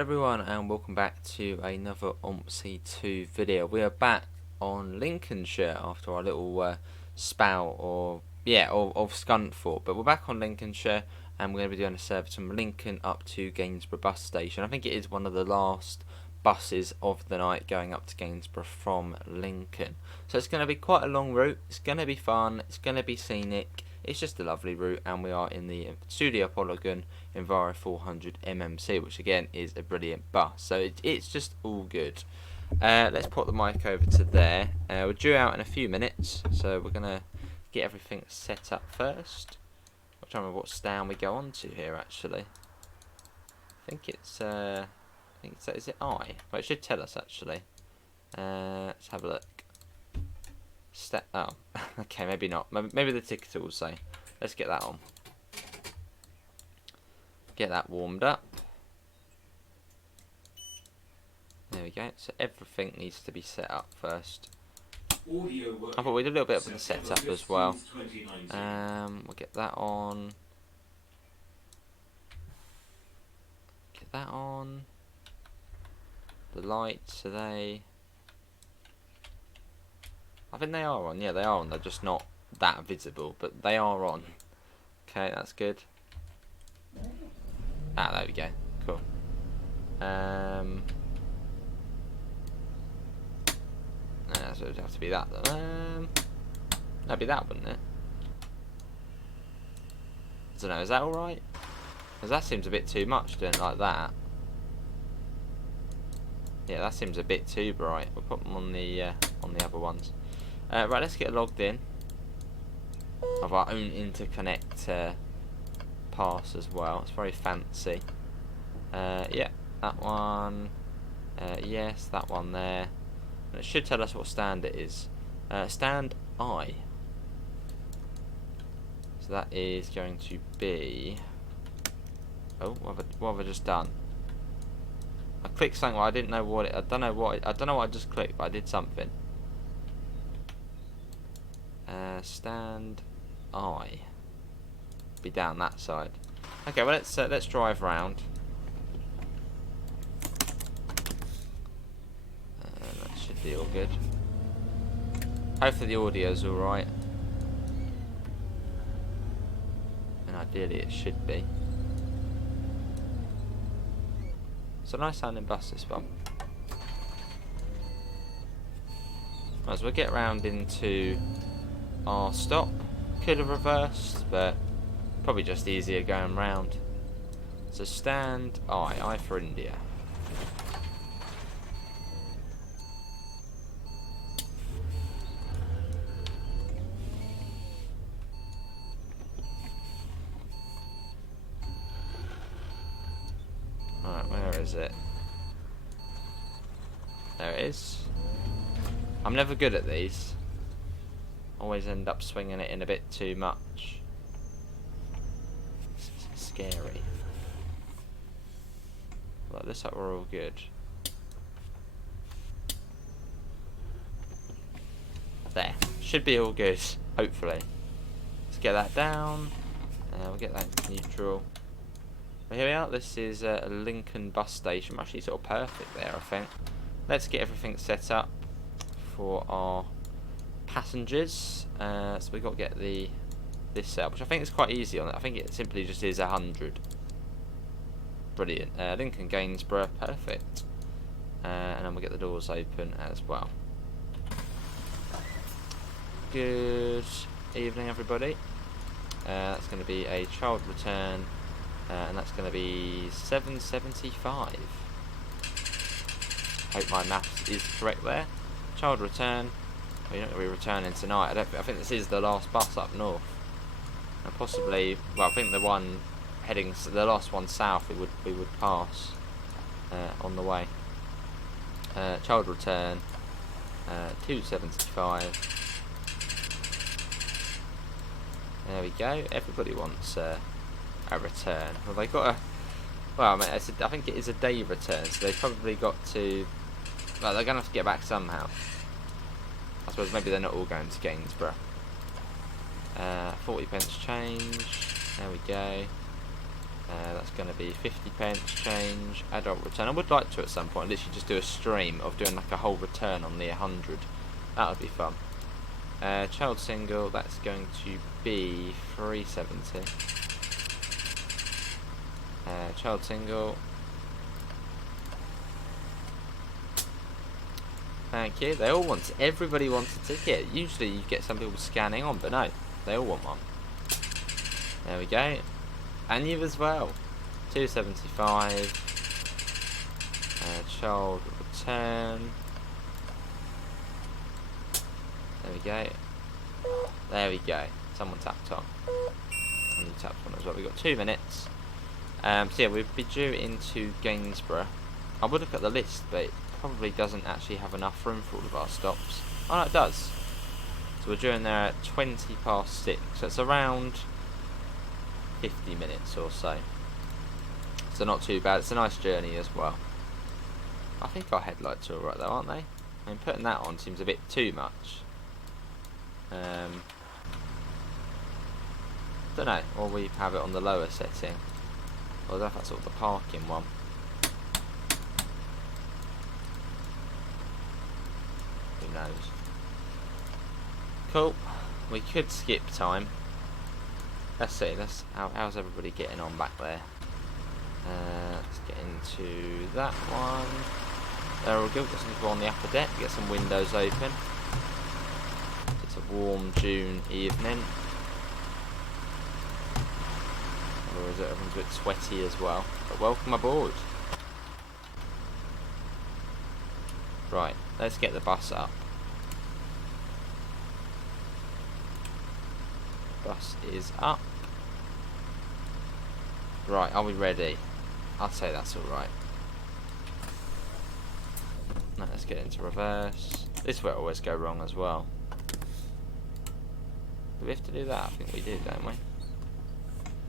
Hello everyone and welcome back to another OMSI 2 video. We are back on Lincolnshire after our little spout of Scunthorpe, but we're back on Lincolnshire and we're going to be doing a service from Lincoln up to Gainsborough bus station. I think it is one of the last buses of the night going up to Gainsborough from Lincoln. So it's going to be quite a long route, it's going to be fun, it's going to be scenic. It's just a lovely route, and we are in the Studio Polygon Enviro 400mmc, which again is a brilliant bus. So it's just all good. Let's put the mic over to there. We're due out in a few minutes, so we're gonna get everything set up first. I'm trying to remember what stand we go on to here. Actually, I think it's is it I? Well, it should tell us actually. Let's have a look. Oh, okay, maybe not. Maybe the ticket will say. Let's get that on. Get that warmed up. There we go. So everything needs to be set up first. I thought we'd do a little bit of the setup as well. We'll get that on. Get that on. The lights, are they? I think they are on, yeah they are on, they're just not that visible, but they are on. Okay, that's good. Ah, there we go, cool. So it'd have to be that then. That'd be that, wouldn't it? I don't know, is that alright? Because that seems a bit too much doing it like that. Yeah, that seems a bit too bright. We'll put them on the other ones. Right, let's get logged in of our own interconnect pass as well. It's very fancy. Yeah, that one. Yes, that one there. And it should tell us what stand it is. Stand I. So that is going to be. Oh, what have I just done? I clicked something. Well, I didn't know what it. I don't know what I just clicked, but I did something. Stand I. Be down that side. Okay, well let's drive round. That should be all good. Hopefully the audio's alright. And ideally it should be. It's a nice sounding bus, this one. Right, so we'll get round into our stop. Could have reversed, but probably just easier going round. So stand I for India. Alright, where is it? There it is. I'm never good at these. Always end up swinging it in a bit too much. It's scary. Well, this like we're all good. There. Should be all good, hopefully. Let's get that down. We'll get that neutral. But here we are. This is a Lincoln bus station. Actually sort of perfect there, I think. Let's get everything set up for our passengers. So we've got to get this set up, which I think is quite easy on it. I think it simply just is 100. Brilliant. Lincoln Gainsborough, perfect. And then we'll get the doors open as well. Good evening, everybody. That's going to be a child return, and that's going to be 775. Hope my maths is correct there. Child return. Well, you're not going to be returning tonight. I think this is the last bus up north, and possibly. Well, I think the one heading, the last one south, we would pass on the way. Child return, 275. There we go. Everybody wants a return. Well, they got a. Well, I mean, I think it is a day return, so they've probably got to. Well, they're going to have to get back somehow. I suppose maybe they're not all going to Gainsborough. 40 pence change. There we go. That's going to be 50p change, adult return. I would like to at some point literally just do a stream of doing like a whole return on the 100. That would be fun. Child single, that's going to be 370. Child single. Thank you. They all want. Everybody wants a ticket. Usually you get some people scanning on, but no, they all want one. There we go. And you as well. 275. Child return. There we go. There we go. Someone tapped on. And you tapped on as well. We've got 2 minutes. So yeah, we'll be due into Gainsborough. I would look at the list, but it probably doesn't actually have enough room for all of our stops. Oh no, it does. So we're due in there at 20 past 6. So it's around 50 minutes or so. So not too bad. It's a nice journey as well. I think our headlights are alright though, aren't they? I mean, putting that on seems a bit too much. Don't know. Or we have it on the lower setting. Or that's sort of the parking one. Who knows? Cool. We could skip time. Let's see. How's everybody getting on back there? Let's get into that one. There we go. Just need to go on the upper deck. Get some windows open. It's a warm June evening. Or is it everyone's a bit sweaty as well? But welcome aboard. Right. Let's get the bus up. Bus is up. Right, are we ready? I'd say that's alright. Now let's get into reverse. This is where I always go wrong as well. Do we have to do that? I think we do, don't we?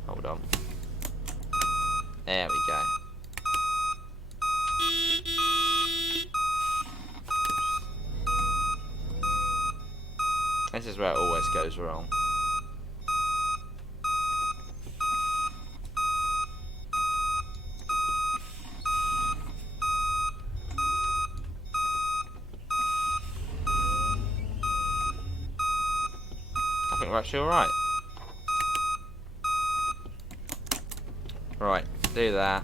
Hold on. There we go. This is where it always goes wrong. I think we're actually alright. Right, do that.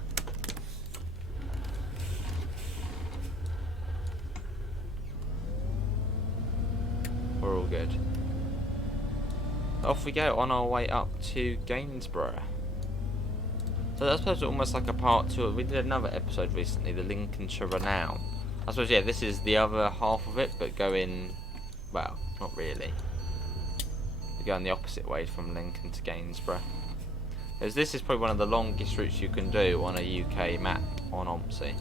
We're all good. Off we go on our way up to Gainsborough. So that's supposed to be almost like a part 2. We did another episode recently, the Lincolnshire Renown. I suppose, yeah, this is the other half of it, but going, well, not really. We're going the opposite way from Lincoln to Gainsborough. As this is probably one of the longest routes you can do on a UK map on OMSI.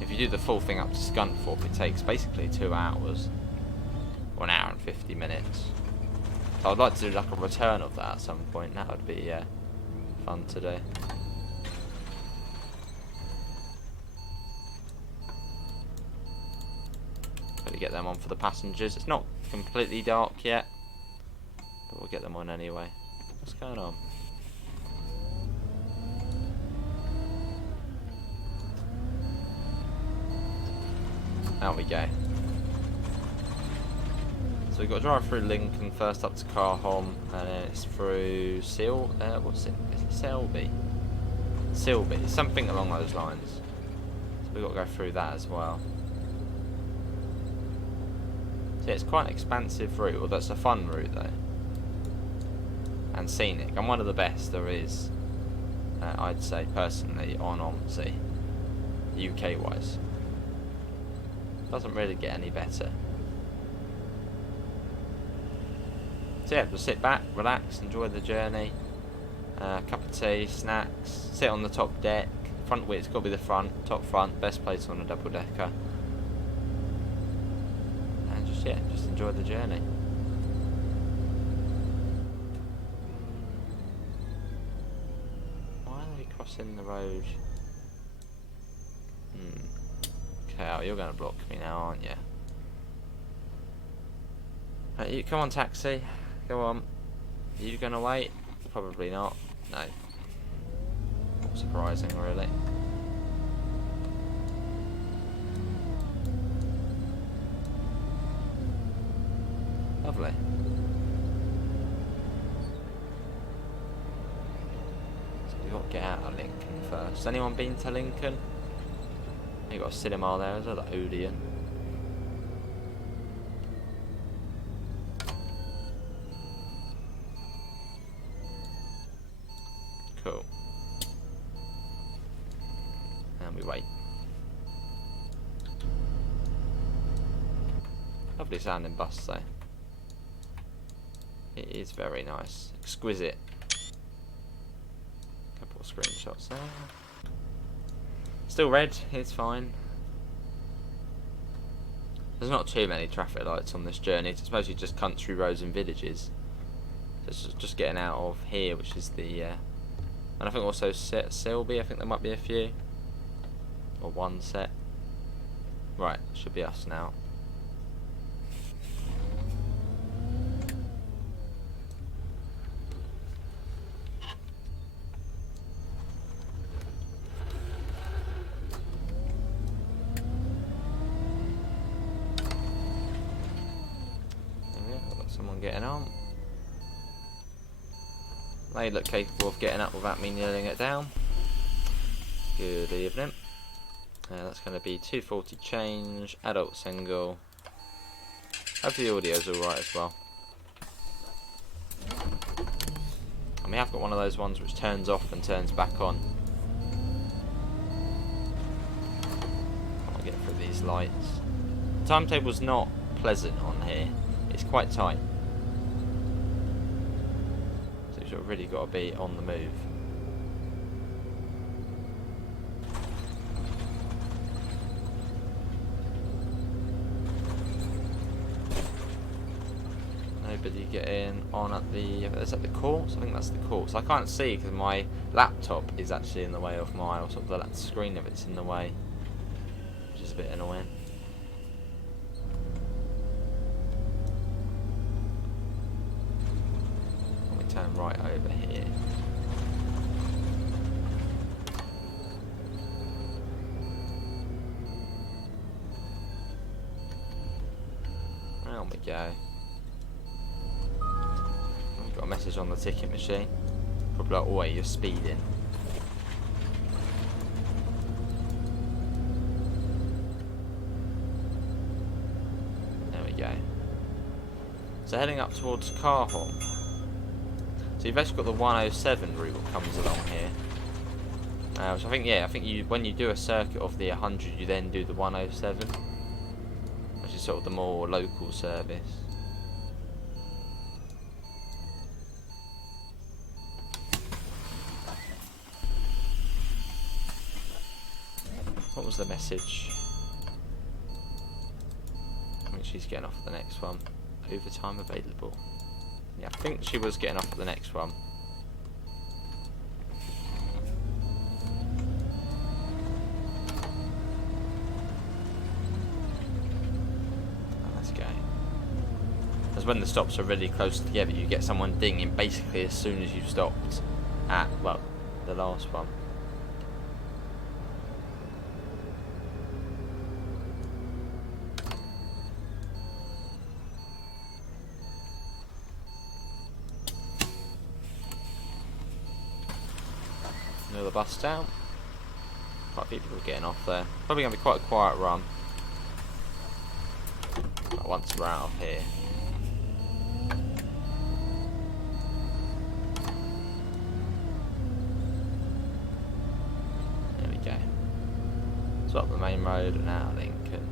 If you do the full thing up to Scunthorpe, it takes basically 2 hours. Or 1 hour and 50 minutes. So I'd like to do like a return of that at some point. That would be fun to do. Better get them on for the passengers. It's not completely dark yet, but we'll get them on anyway. What's going on? Out we go. So we've got to drive through Lincoln first up to Carhom, and then it's through what's it? Is it Selby? Selby, something along those lines. So we've got to go through that as well. So yeah, it's quite an expansive route, although it's a fun route though. And scenic, and one of the best there is, I'd say personally, on OMSI, UK wise. Doesn't really get any better. So yeah, just sit back, relax, enjoy the journey. Cup of tea, snacks, sit on the top deck. Front wheel, it's got to be the front, top front, best place on a double decker. And just enjoy the journey. Why are they crossing the road? Okay, oh, you're going to block me now, aren't you? Right, you come on, taxi. Go on. Are you going to wait? Probably not. No. surprising, really. Lovely. So we've got to get out of Lincoln first. Has anyone been to Lincoln? You've got a cinema there, is there? The Odeon. Cool. And we wait. Lovely sounding bus though. It is very nice. Exquisite. Couple of screenshots there. Still red, it's fine. There's not too many traffic lights on this journey. It's mostly just country roads and villages. So it's just getting out of here, which is the... and I think also Selby, I think there might be a few. Or one set. Right, should be us now. Someone getting on. They look capable of getting up without me kneeling it down. Good evening. That's going to be 240 change, adult single. Hope the audio's alright as well. And we have got one of those ones which turns off and turns back on. Can't get through these lights. The timetable's not pleasant on here. It's quite tight. So you've sort of really got to be on the move. Nobody getting on at the... Is that the course? I think that's the course. I can't see because my laptop is actually in the way of my... Or sort of the screen of it's in the way. Which is a bit annoying. Turn right over here. There we go. We've got a message on the ticket machine. Probably like, oh wait, you're speeding. There we go. So heading up towards Carhall. So you've actually got the 107 route that comes along here. Which I think, yeah, I think you when you do a circuit of the 100, you then do the 107, which is sort of the more local service. What was the message? I think she's getting off the next one. Overtime available. Yeah, I think she was getting off at the next one. Let's go. Because when the stops are really close together, you get someone dinging basically as soon as you've stopped at, well, the last one. Another bus down. Quite a few people getting off there. Probably going to be quite a quiet run. But once we're out of here. There we go. So up the main road and out of Lincoln.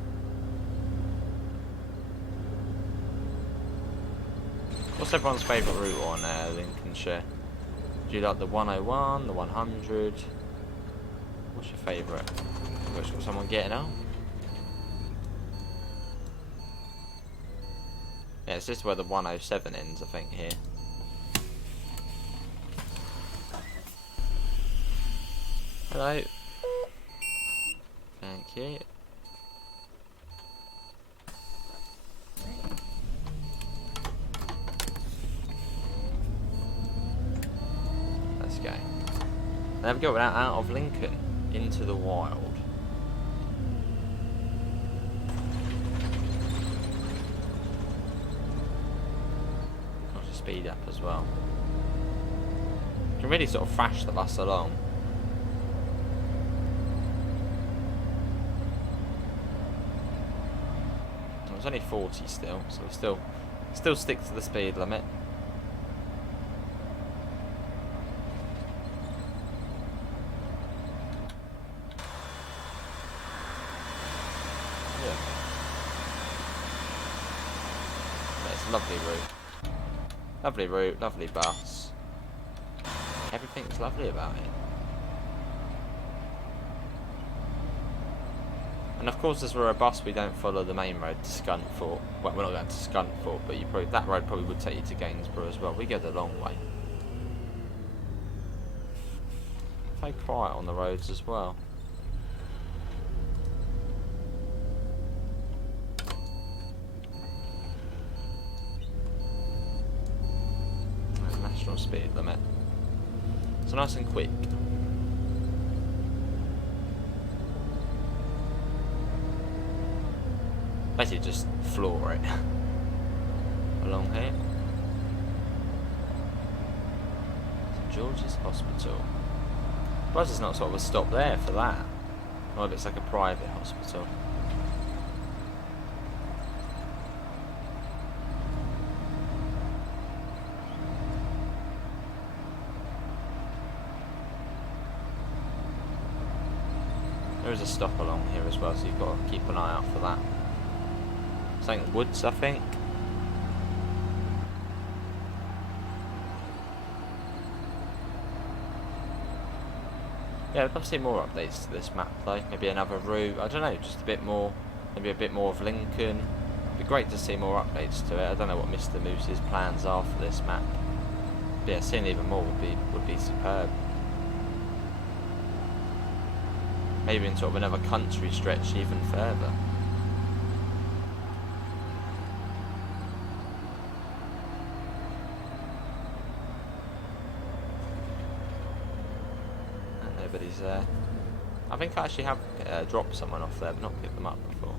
What's everyone's favourite route on Lincolnshire? Do you like the 101, the 100? What's your favourite? What's got someone getting out? Yeah, it's just where the 107 ends, I think, here. Hello. Thank you. And there we go, we're out of Lincoln into the wild. Got to speed up as well. You can really sort of thrash the bus along. It's only 40 still, so we still stick to the speed limit. Yeah. But it's a lovely route. Lovely route, lovely bus. Everything's lovely about it. And of course, as we're a bus, we don't follow the main road to Scunthorpe. Well, we're not going to Scunthorpe, but that road probably would take you to Gainsborough as well. We go the long way. Very quiet on the roads as well. National speed limit. So nice and quick. Basically just floor it along here. St George's Hospital. Suppose there's not sort of a stop there for that. Or if it's like a private hospital. There is a stop along here as well, so you've got to keep an eye out for that. St Woods, I think. Yeah, I'd love to see more updates to this map though. Maybe another route, I don't know, just a bit more, maybe a bit more of Lincoln. It'd be great to see more updates to it. I don't know what Mr. Moose's plans are for this map. But yeah, seeing even more would be superb. Maybe in sort of another country stretch even further. Nobody's there. I think I actually have dropped someone off there, but not picked them up before.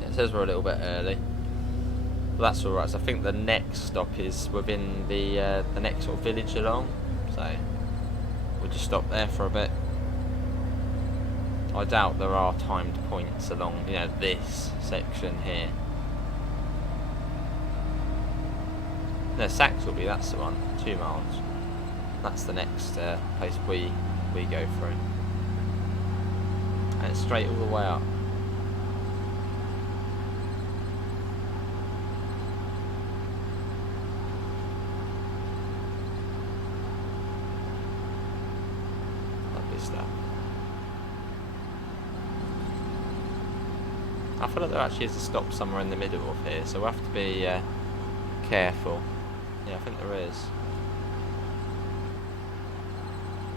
Yeah, it says we're a little bit early. Well, that's alright, so I think the next stop is within the next sort of village along, so we'll just stop there for a bit. I doubt there are timed points along, you know, this section here. No, Saxelby, that's the one, 2 miles. That's the next place we go through. And it's straight all the way up. Stuff. I feel like there actually is a stop somewhere in the middle of here, so we'll have to be careful. Yeah, I think there is.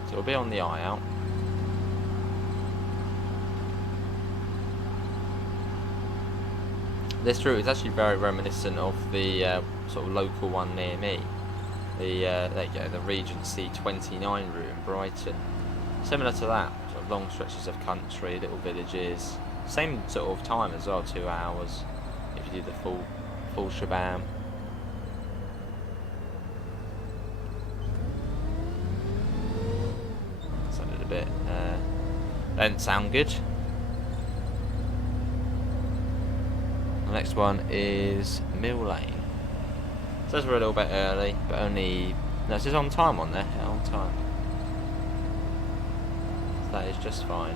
So we'll be on the eye out. This route is actually very reminiscent of the sort of local one near me. There you go, the Regency 29 route in Brighton. Similar to that, sort of long stretches of country, little villages. Same sort of time as well, 2 hours if you do the full shebang. Sounded a bit don't sound good. The next one is Mill Lane. Says we're a little bit early, but only no, it says on time on there. Yeah, on time. That is just fine.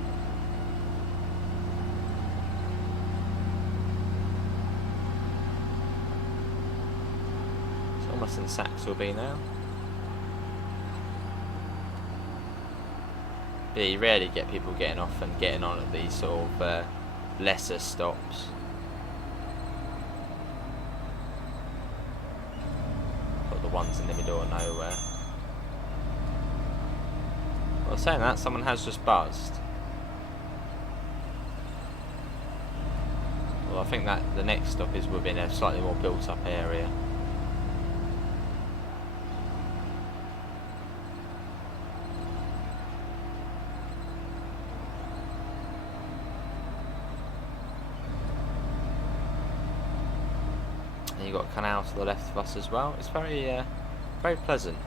It's almost in Saxelby now. But you rarely get people getting off and getting on at these sort of lesser stops. is in the middle of nowhere. Well, saying that, someone has just buzzed. Well, I think that the next stop is within a slightly more built-up area. And you've got a canal to the left of us as well. It's very, very pleasant.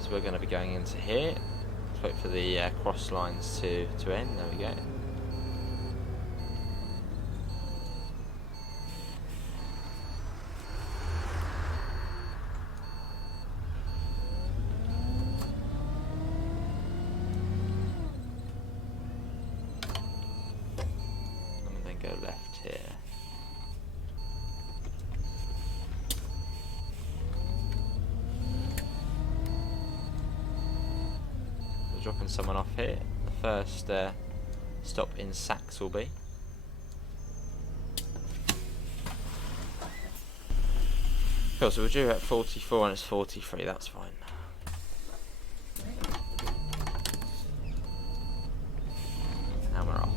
So we're going to be going into here. Let's wait for the cross lines to end. There we go. And then go left here. Dropping someone off here. The first stop in Saxelby. Cool, so we're due at 44 and it's 43, that's fine. And we're off.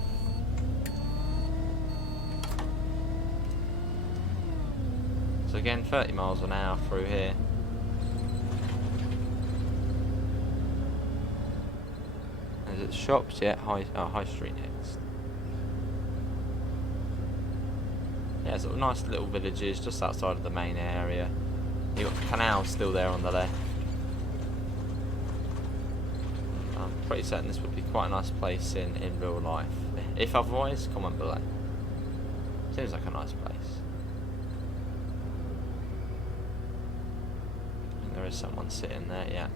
So again, 30 miles an hour through here. Is it shops? Yeah, High Street next. Yeah, sort of nice little villages just outside of the main area. You've got the canal still there on the left. I'm pretty certain this would be quite a nice place in real life. If otherwise, comment below. Seems like a nice place. I think there is someone sitting there, yeah.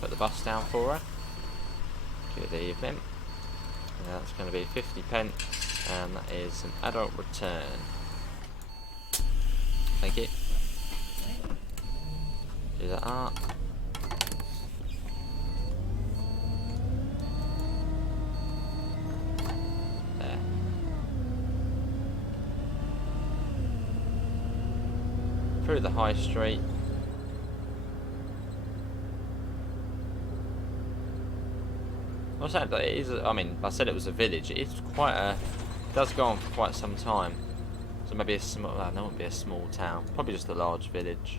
Put the bus down for her. Good evening. And that's going to be 50 pence, and that is an adult return. Thank you. Do that up. There. Through the high street. I said that it is. I mean, I said it was a village. It's quite a. It does go on for quite some time. So maybe a small. That wouldn't be a small town. Probably just a large village.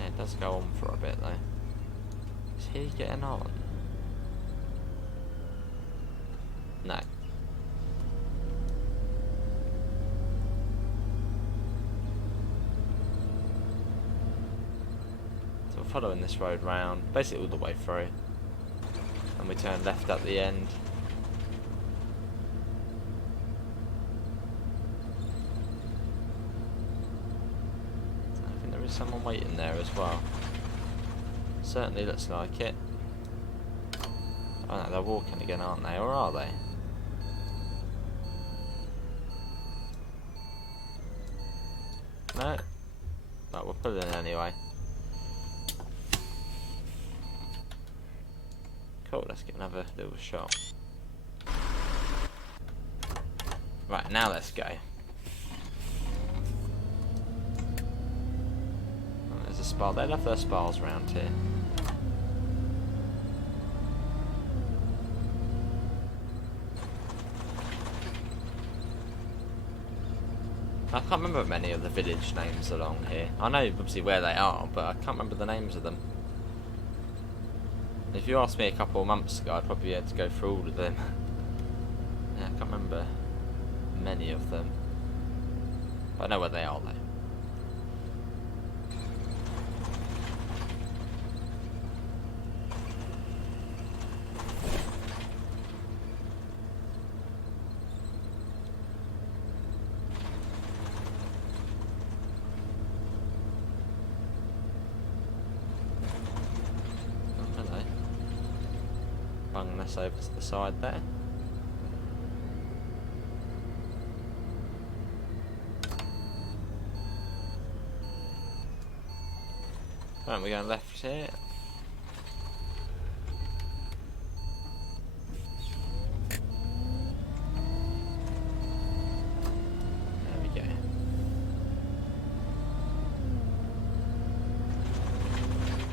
Yeah, it does go on for a bit though. Is he getting on? No. Following this road round, basically all the way through, and we turn left at the end. I think there is someone waiting there as well. Certainly looks like it. Oh no, they're walking again, aren't they? Or are they? No. No, we'll put it in anyway. Cool, let's get another little shot. Right, now let's go. Oh, there's a spa. They love their spas around here. I can't remember many of the village names along here. I know obviously where they are, but I can't remember the names of them. If you asked me a couple of months ago, I'd probably be able to go through all of them. Yeah, I can't remember many of them. But I know where they are though. us over to the side there. Right, we're going left here. There we go.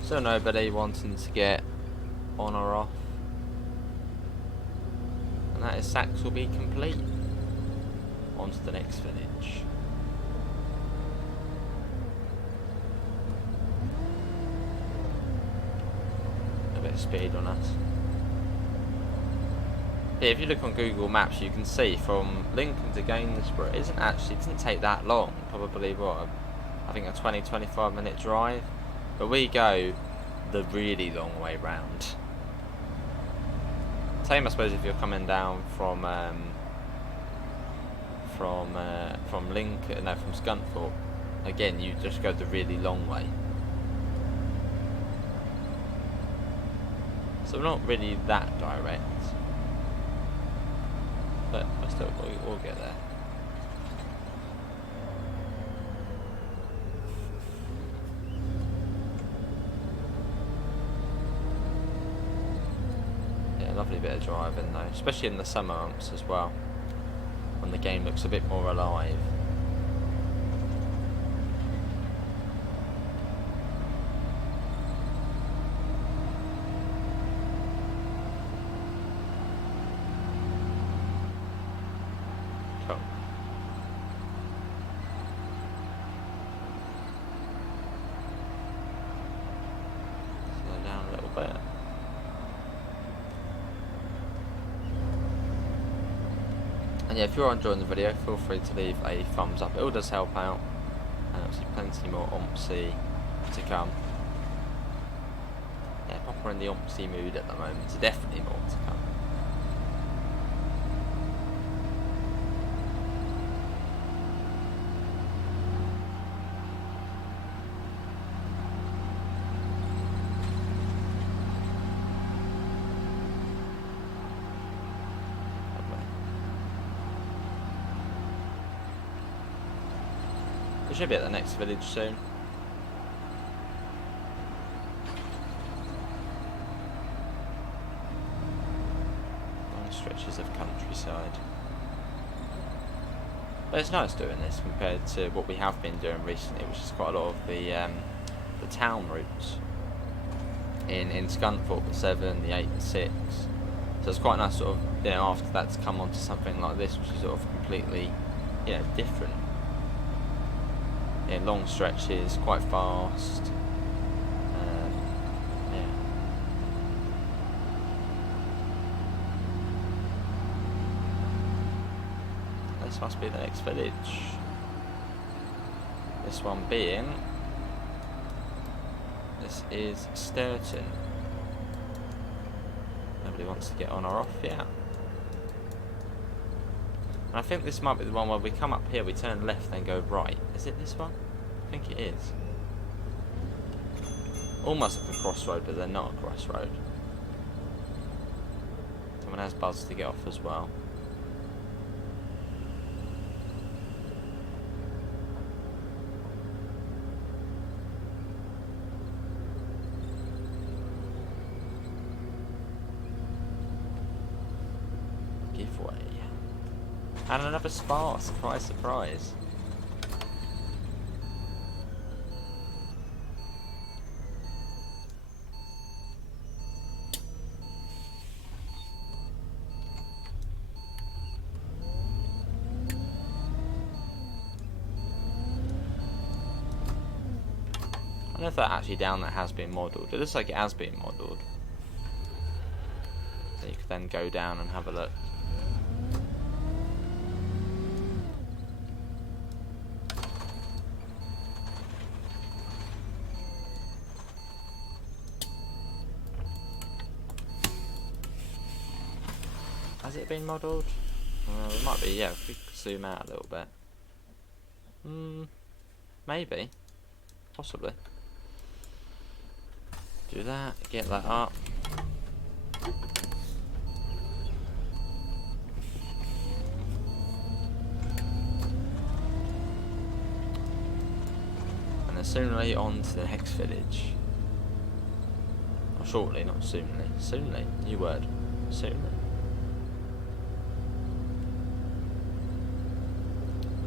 So nobody wanting to get on or off. And that is Sachs will be complete. On to the next village. A bit of speed on us. Yeah, if you look on Google Maps, you can see from Lincoln to Gainsborough, it doesn't take that long. Probably what, I think a 20-25 minute drive. But we go the really long way round. Same, I suppose, if you're coming down from Lincoln, no, from Scunthorpe. Again, you just go the really long way. So we're not really that direct, but we'll get there. Yeah, lovely bit of driving though, especially in the summer months as well, when the game looks a bit more alive. Cool. Slow down a little bit. And yeah, if you're enjoying the video, feel free to leave a thumbs up. It all does help out. And obviously plenty more OMSI to come. Yeah, proper in the OMSI mood at the moment, so definitely more to come. We should be at the next village soon. Long stretches of countryside. But it's nice doing this compared to what we have been doing recently, which is quite a lot of the town routes. In Scunthorpe, the 7, the 8 and 6. So it's quite nice sort of, you know, after that to come onto something like this, which is sort of completely, you know, different. Yeah, long stretches, quite fast. Yeah. This must be the next village. This one being... This is Sturton. Nobody wants to get on or off yet. And I think this might be the one where we come up here, we turn left, then go right. Is it this one? I think it is. Almost like a crossroad, but they're not a crossroad. Someone has Buzz to get off as well. Giveaway. And another spa, surprise, surprise. I don't know if that actually down there has been modelled. It looks like it has been modelled. So you could then go down and have a look. Has it been modelled? It might be, yeah, if we could zoom out a little bit. Maybe. Possibly. Do that, get that up. soonly on to the next village. Or shortly, not soonly. Soonly, new word. Soonly.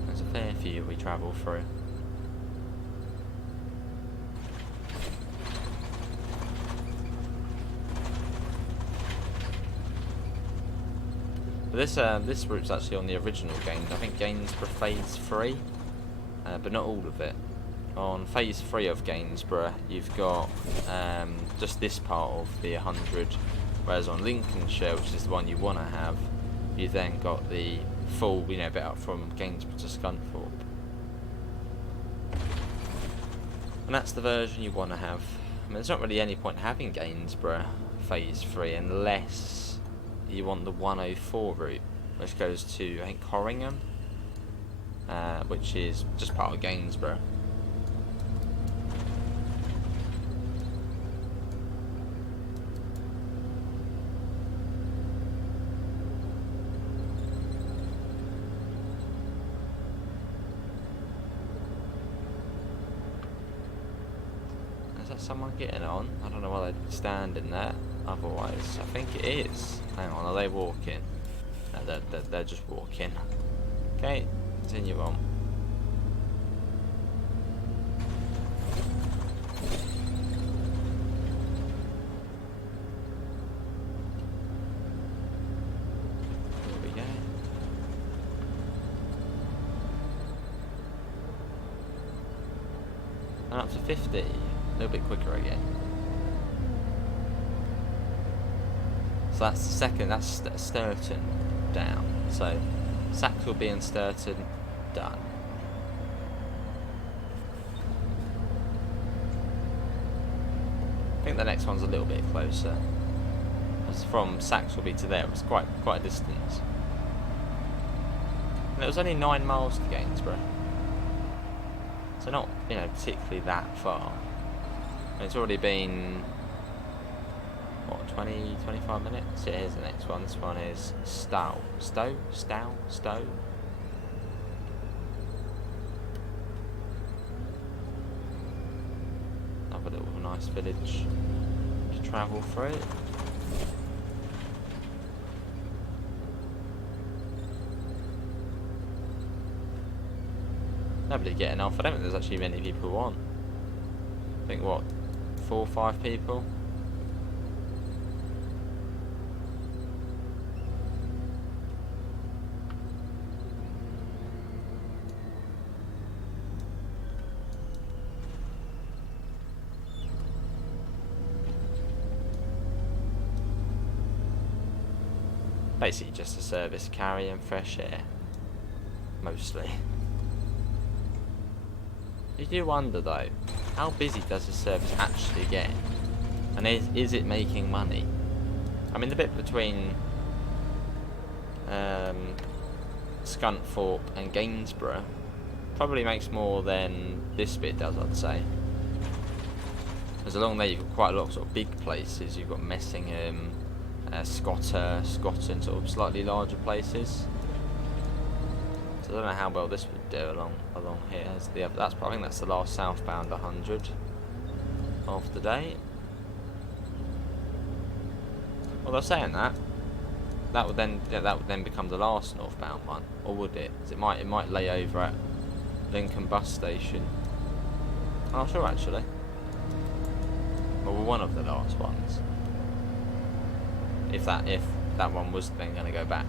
There's a fair few we travel through. But this route's actually on the original game. I think Gainsborough Phase 3, but not all of it. On Phase 3 of Gainsborough, you've got just this part of the 100, whereas on Lincolnshire, which is the one you want to have, you then got the full, bit up from Gainsborough to Scunthorpe. And that's the version you want to have. I mean, there's not really any point having Gainsborough Phase 3 unless you want the 104 route, which goes to, I think, Corringham, which is just part of Gainsborough. Is that someone getting on? I don't know why they'd be standing there. Otherwise, I think it is. Hang on, are they walking? No, they're just walking. Okay, continue on. Here we go. And up to 50. A little bit quicker again. So that's the second, that's Sturton down. So Saxilby and Sturton done. I think the next one's a little bit closer. It's from Saxilby to there, it's quite a distance. And it was only 9 miles to Gainsborough. So not, particularly that far. And it's already been 20, 25 minutes? Yeah, here's the next one. This one is Stow. Another little nice village to travel through. Nobody getting off. I don't think there's actually many people on. I think, what, 4 or 5 people? Basically just a service carrying fresh air. Mostly. You do wonder though, how busy does this service actually get? And is it making money? I mean, the bit between Scunthorpe and Gainsborough probably makes more than this bit does, I'd say. Because along there you've got quite a lot of sort of big places. You've got Messingham, Scotton, sort of slightly larger places. So I don't know how well this would do along here. As the other, I think that's the last southbound 100 of the day. Well, they're saying that would then become the last northbound one, or would it? 'Cause it might lay over at Lincoln bus station. I'm not sure actually. Well, we're one of the last ones. If that one was then going to go back.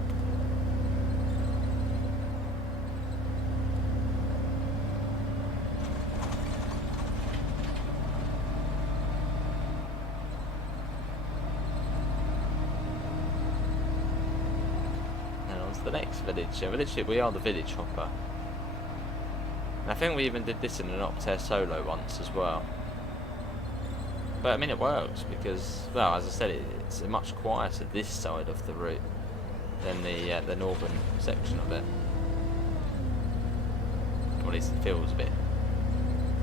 And on to the next village. We are the village hopper. And I think we even did this in an Optare solo once as well. But I mean, it works because, well, as I said, it's much quieter this side of the route than the northern section of it. Or at least it feels a bit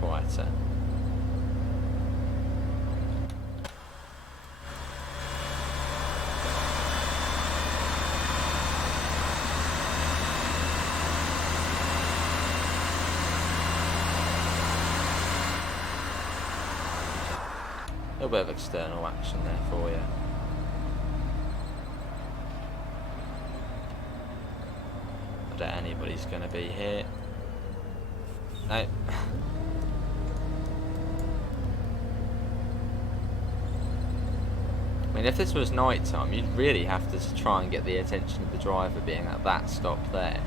quieter. little bit of external action there for you. I doubt anybody's going to be here. No. I mean, if this was night time, you'd really have to try and get the attention of the driver being at that stop there.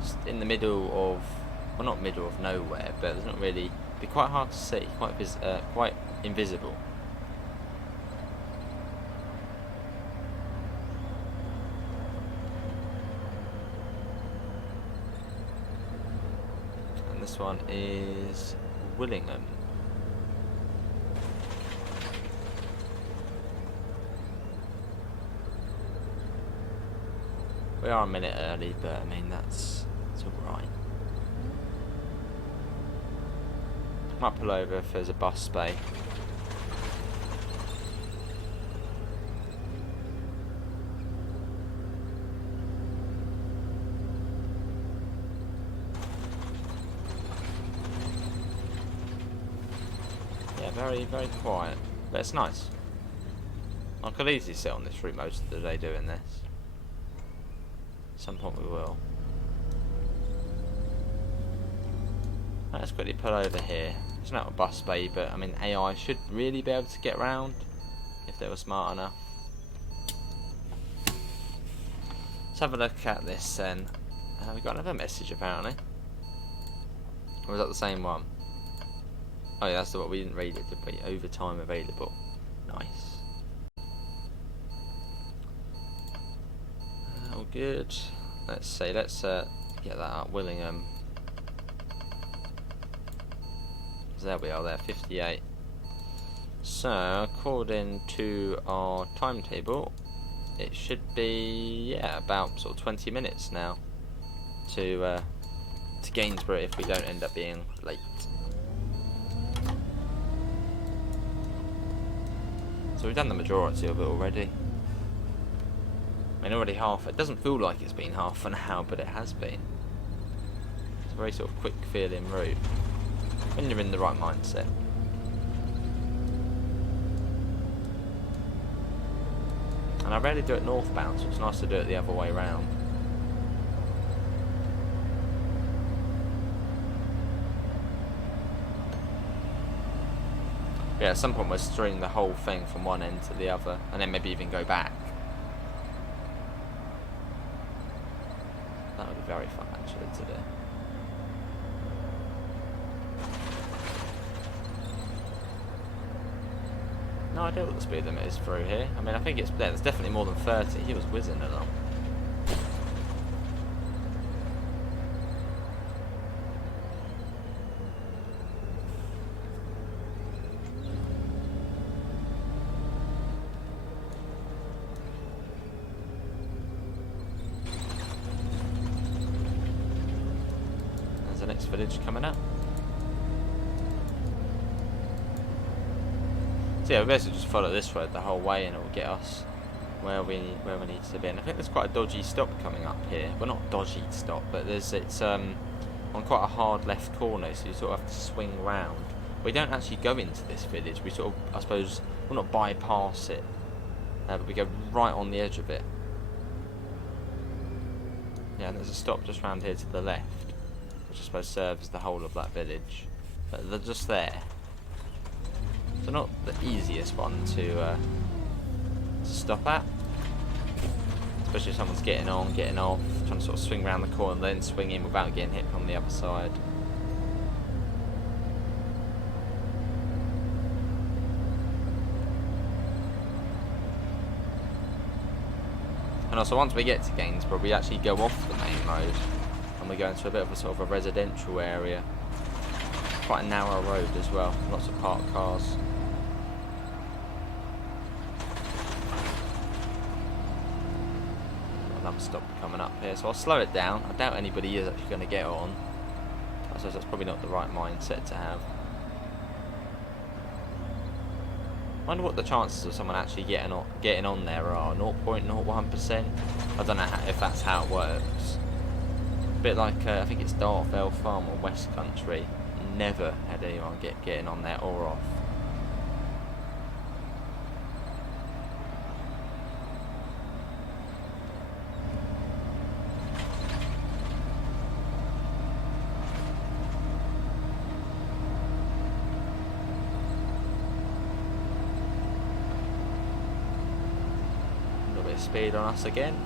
Just in the middle of, well, not middle of nowhere, but it's not really, it'd be quite hard to see, quite invisible. And this one is Willingham. We are a minute early, but I mean it's alright. Might pull over if there's a bus bay. Yeah, very, very quiet, but it's nice. I could easily sit on this route most of the day doing this. At some point we will. Let's quickly pull over here. It's not a bus bay, but I mean AI should really be able to get around if they were smart enough. Let's have a look at this then. We got another message apparently. Or was that the same one? Oh yeah, that's the one we didn't read it, did we? Overtime available. Nice. All good. Let's see, let's get that up. Willingham. There we are, there, 58. So, according to our timetable, it should be, yeah, about sort of 20 minutes now to Gainsborough if we don't end up being late. So we've done the majority of it already. I mean, already half. It doesn't feel like it's been half an hour, but it has been. It's a very sort of quick feeling route when you're in the right mindset. And I rarely do it northbound, so it's nice to do it the other way round. Yeah, at some point we're stringing the whole thing from one end to the other, and then maybe even go back. That would be very fun actually to do. No idea what the speed limit is through here. I mean, I think it's there. There's definitely more than 30. He was whizzing along. There's the next village coming up. So yeah, we basically just follow this road the whole way and it will get us where we need to be. And I think there's quite a dodgy stop coming up here. Well, not dodgy stop, but it's on quite a hard left corner, so you sort of have to swing round. We don't actually go into this village. We sort of, I suppose, we'll not bypass it, but we go right on the edge of it. Yeah, and there's a stop just round here to the left, which I suppose serves the whole of that village. But they're just there. So not the easiest one to stop at, especially if someone's getting on, getting off, trying to sort of swing around the corner, then swing in without getting hit from the other side. And also, once we get to Gainsborough, we actually go off the main road and we go into a bit of a sort of a residential area. Quite a narrow road as well, lots of parked cars. Another stop coming up here, so I'll slow it down. I doubt anybody is actually going to get on. I suppose that's probably not the right mindset to have. I wonder what the chances of someone actually getting on there are. 0.01%. I don't know if that's how it works. A bit like I think it's Dartfell Farm or West Country. Never had anyone getting on there or off. speed on us again.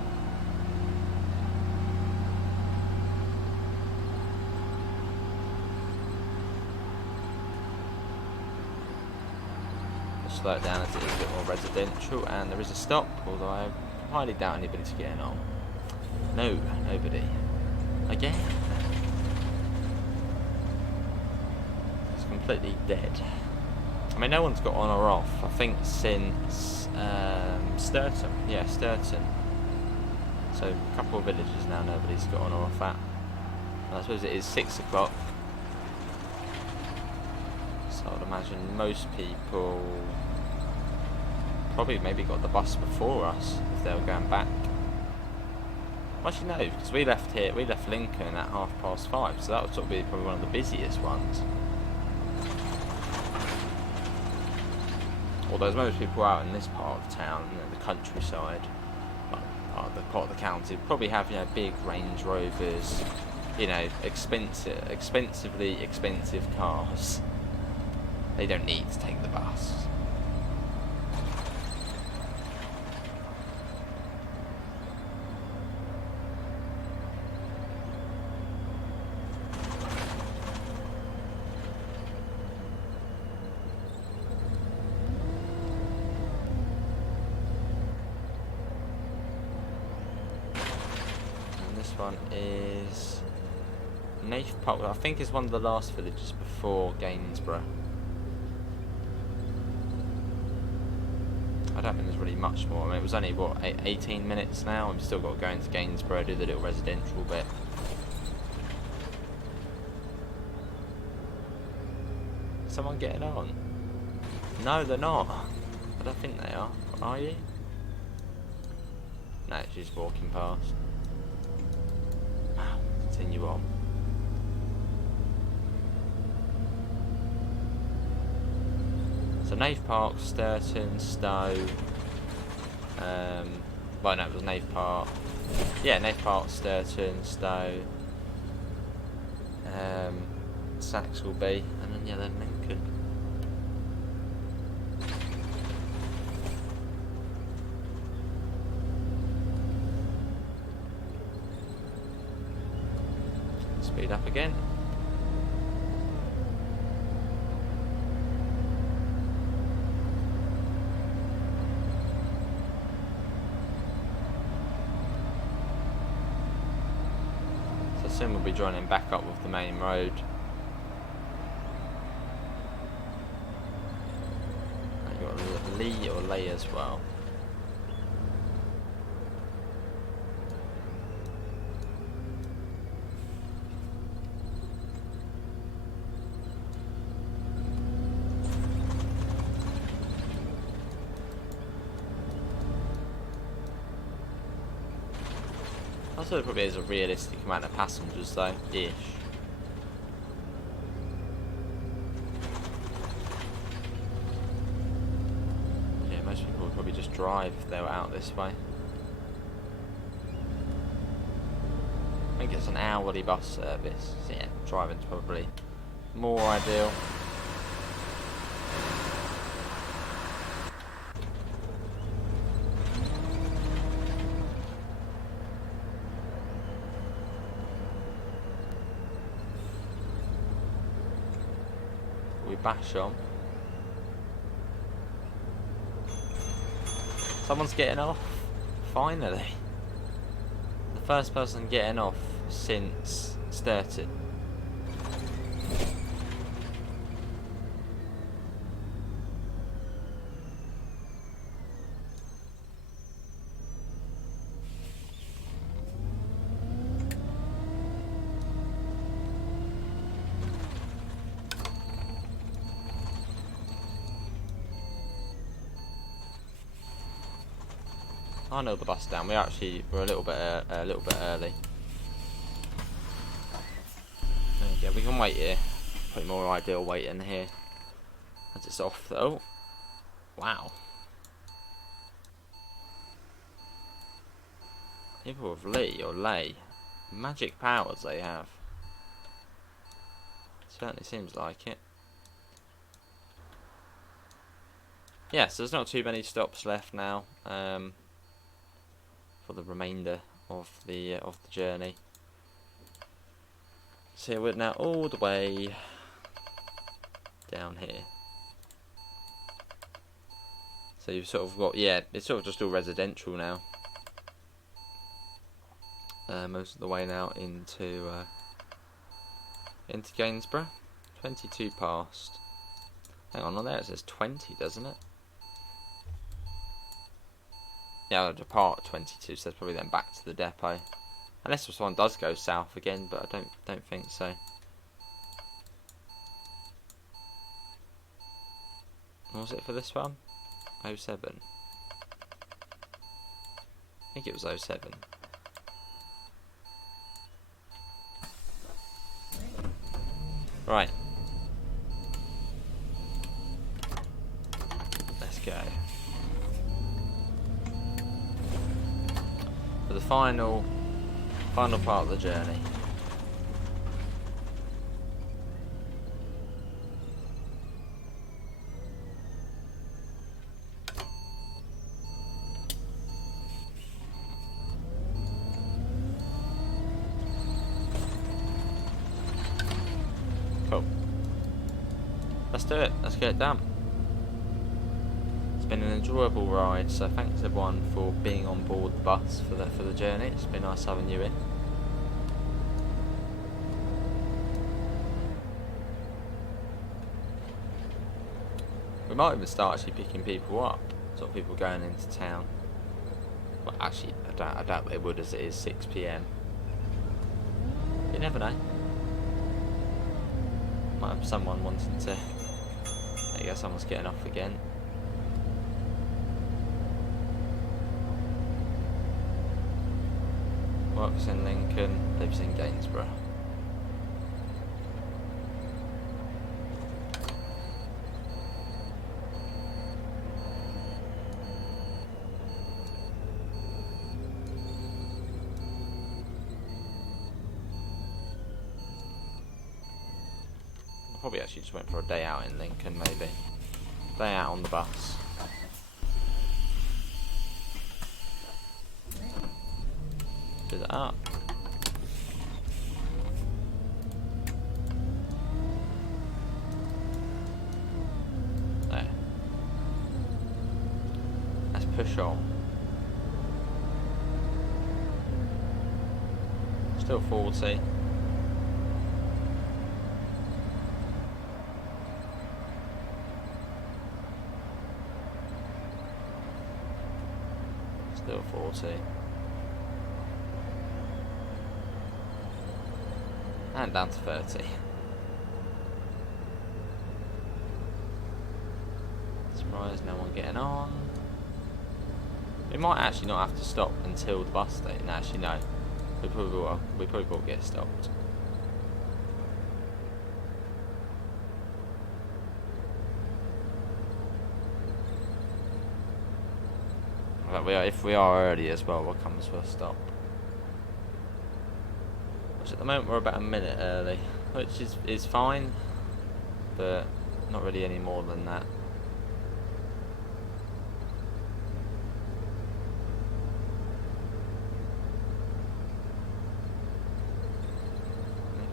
We'll slow it down as it is a bit more residential, and there is a stop, although I highly doubt anybody's getting on. No, nobody. Again. It's completely dead. I mean, no one's got on or off, I think, since Sturton. Yeah, Sturton. So, a couple of villages now, nobody's got on or off at. And I suppose it is 6 o'clock. So, I'd imagine most people probably maybe got the bus before us if they were going back. Actually, no, because we left Lincoln at 5:30, so that would sort of be probably one of the busiest ones. Although there's most people out in this part of town, you know, the countryside, well, part of the county, probably have, you know, big Range Rovers, you know, expensively expensive cars. They don't need to take the bus. One is Nath Park. I think it's one of the last villages before Gainsborough. I don't think there's really much more. I mean, it was only what 18 minutes now. I've still got to go into Gainsborough, do the little residential bit. Someone getting on? No, they're not. I don't think they are. Are you? No, she's walking past. Continue on. So Nath Park, Sturton, Stowe. Well, no, it was Nath Park. Yeah, Nath Park, Sturton, Stowe. Saxelby, and then yeah, then Lincoln. Speed up again. So soon we'll be joining back up with the main road. And you've got Lee or Lay as well. I thought it probably is a realistic amount of passengers though, ish. Yeah, most people would probably just drive if they were out this way. I think it's an hourly bus service, so yeah, driving's probably more ideal. We bash on. Someone's getting off. Finally. The first person getting off since Sturton. I know the bus down. We're a little bit early. Yeah, we can wait here. Probably more ideal waiting here, as it's off though. Wow. People with Lee or Lay, magic powers they have. Certainly seems like it. Yeah, so there's not too many stops left now. for the remainder of the journey. So we're now all the way down here. So you've sort of got, yeah, it's sort of just all residential now. Most of the way now into Gainsborough. 22 past. Hang on there it says 20, doesn't it? Yeah, I'll depart 22, so that's probably then back to the depot. Unless this one does go south again, but I don't think so. What was it for this one? 07. I think it was 07. Right. Let's go. For the final part of the journey. Cool. Let's do it. Let's get it done. It's been an enjoyable ride, so thanks everyone for being on board the bus for the journey. It's been nice having you in. We might even start actually picking people up, sort of people going into town. Well, actually, I doubt they would, as it is 6 PM. You never know. Might have someone wanting to. There you go, someone's getting off again. Works in Lincoln, lives in Gainsborough. Probably actually just went for a day out in Lincoln, maybe. Day out on the bus. Do that up. There. Let's push on. Still 40. Still 40. And down to 30. Surprised no one getting on. We might actually not have to stop until the bus station. Actually, no. We probably will. We probably will get stopped. But if we are early as well, what comes first stop? Which at the moment we're about a minute early, which is fine, but not really any more than that.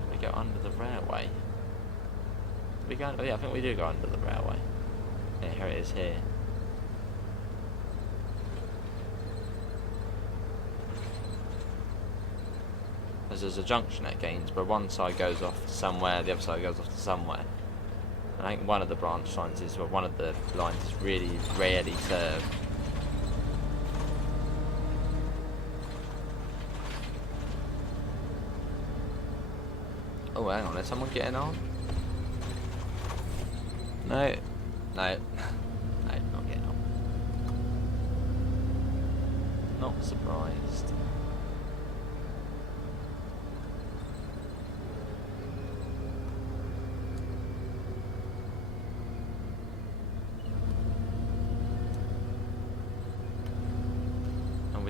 We go under the railway. We go? Oh yeah, I think we do go under the railway. Yeah, here it is here. There's a junction at Gainsborough. One side goes off to somewhere, the other side goes off to somewhere. And I think one of the branch lines is, well, one of the lines is really rarely served. Oh, hang on, there's someone getting on? No, no, no, not getting on. Not surprised.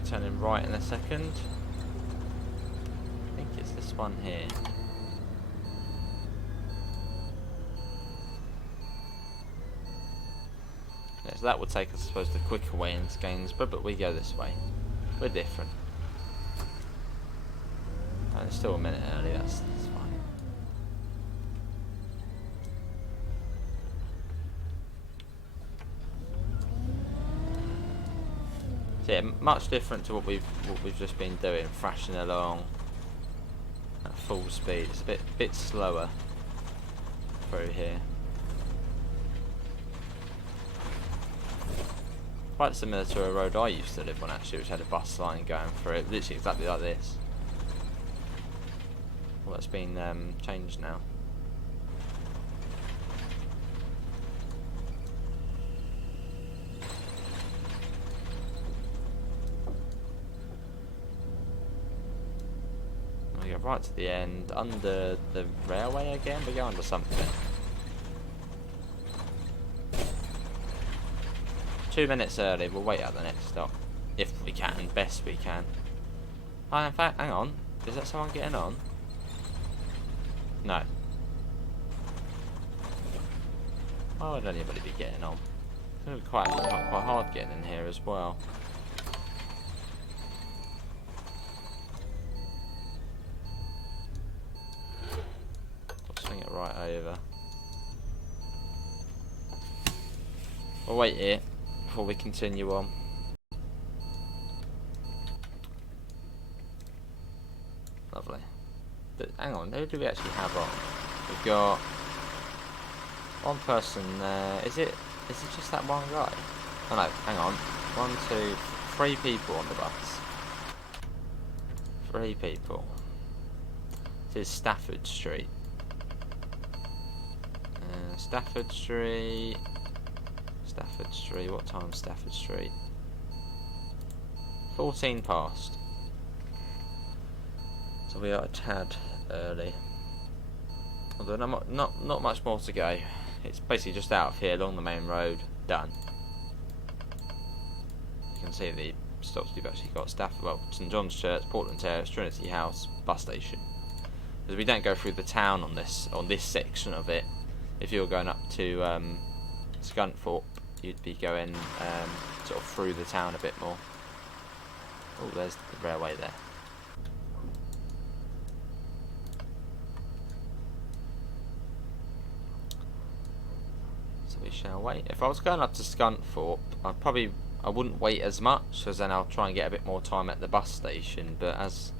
Turning right in a second. I think it's this one here. Yeah, so that would take us, I suppose, the quicker way into Gainsborough, but we go this way. We're different. And it's still a minute early, that's fine. So yeah, much different to what we've just been doing, thrashing along at full speed. It's a bit slower through here. Quite similar to a road I used to live on actually, which had a bus line going through it, literally exactly like this. Well, that's been changed now. We go right to the end, under the railway again. We go under something. 2 minutes early. We'll wait at the next stop if we can, best we can. Oh, in fact, hang on. Is that someone getting on? No. Why would anybody be getting on? It's going to be quite hard getting in here as well. I'll swing it right over. We'll wait here before we continue on. Lovely. But hang on, who do we actually have on? We've got one person there. Is it just that one guy? Oh no, hang on. 1, 2, 3 people on the bus. 3 people. This is Stafford Street. Stafford Street. Stafford Street. What time's Stafford Street? 14 past. So we are a tad early. Although not much more to go. It's basically just out of here along the main road. Done. You can see the stops we've actually got. Stafford, well, St John's Church, Portland Terrace, Trinity House, bus station. Because we don't go through the town on this section of it. If you were going up to Scunthorpe, you'd be going sort of through the town a bit more. Oh, there's the railway there. So we shall wait. If I was going up to Scunthorpe, I wouldn't wait as much, because then I'll try and get a bit more time at the bus station. But as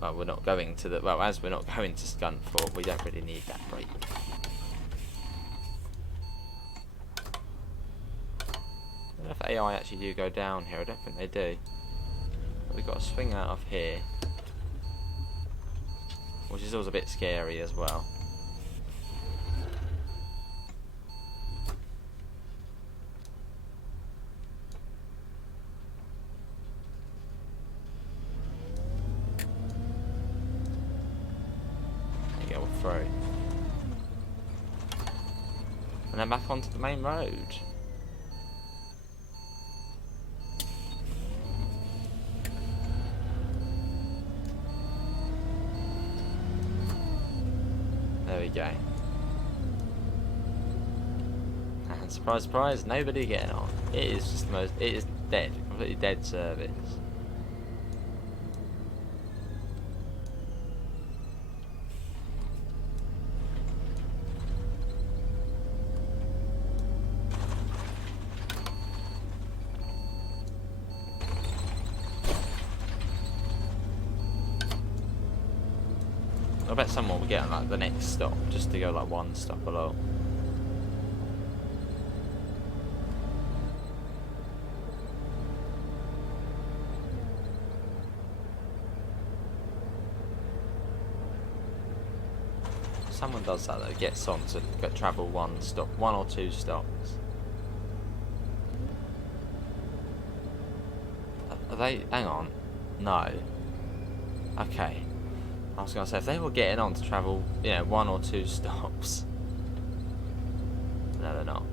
we're not going to Scunthorpe, we don't really need that break. I don't know if AI actually do go down here. I don't think they do. But we've got to swing out of here, which is always a bit scary as well. There you go, we're through. And then back onto the main road. There we go. And surprise, surprise, nobody getting on. It is just it is dead, completely dead service. I bet someone will get on like the next stop just to go like one stop along. Someone does that though, gets on to travel one or two stops. Are they? Hang on. No. Okay. I was going to say, if they were getting on to travel, 1 or 2 stops. No, they're not.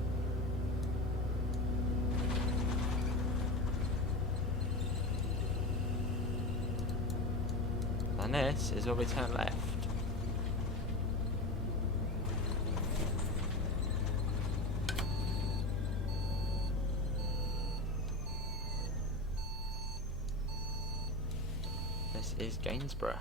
And this is where we turn left. is Gainsborough.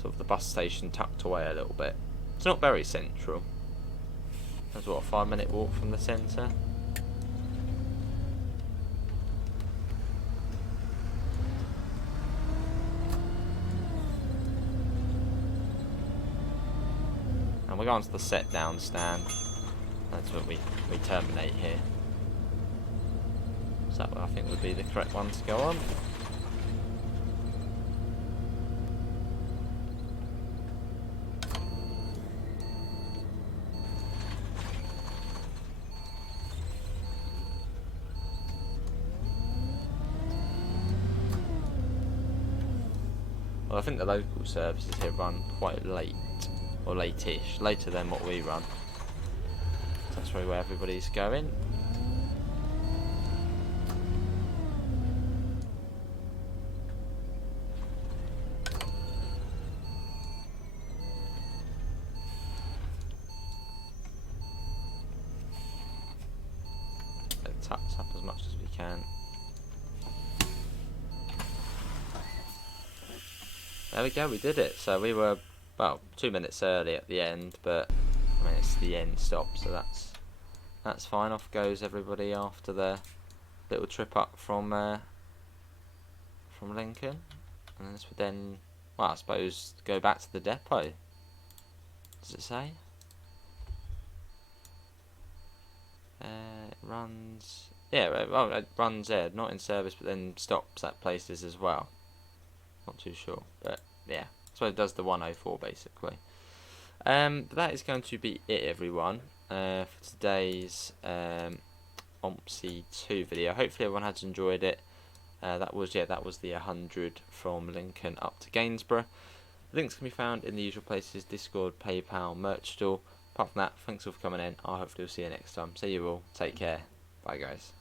Sort of the bus station tucked away a little bit. It's not very central. That's what, a 5-minute walk from the centre. And we're going to the set down stand. That's what we terminate here. So that I think would be the correct one to go on. Well, I think the local services here run quite late, or late-ish, later than what we run. So that's probably where everybody's going. Let's tap as much as we can. There we go, we did it. So we were, well, 2 minutes early at the end, but I mean it's the end stop, so that's fine. Off goes everybody after the little trip up from Lincoln, and this would then, well, I suppose go back to the depot. Does it say? It runs, yeah, well, it runs there, not in service, but then stops at places as well. Not too sure, but yeah, so it does the 104 basically. That is going to be it, everyone, for today's OMSI 2 video. Hopefully everyone has enjoyed it. That was the 100 from Lincoln up to Gainsborough. Links can be found in the usual places: Discord, PayPal, merch store. Apart from that, thanks all for coming in. I'll hopefully see you next time. See you all. Take care. Bye, guys.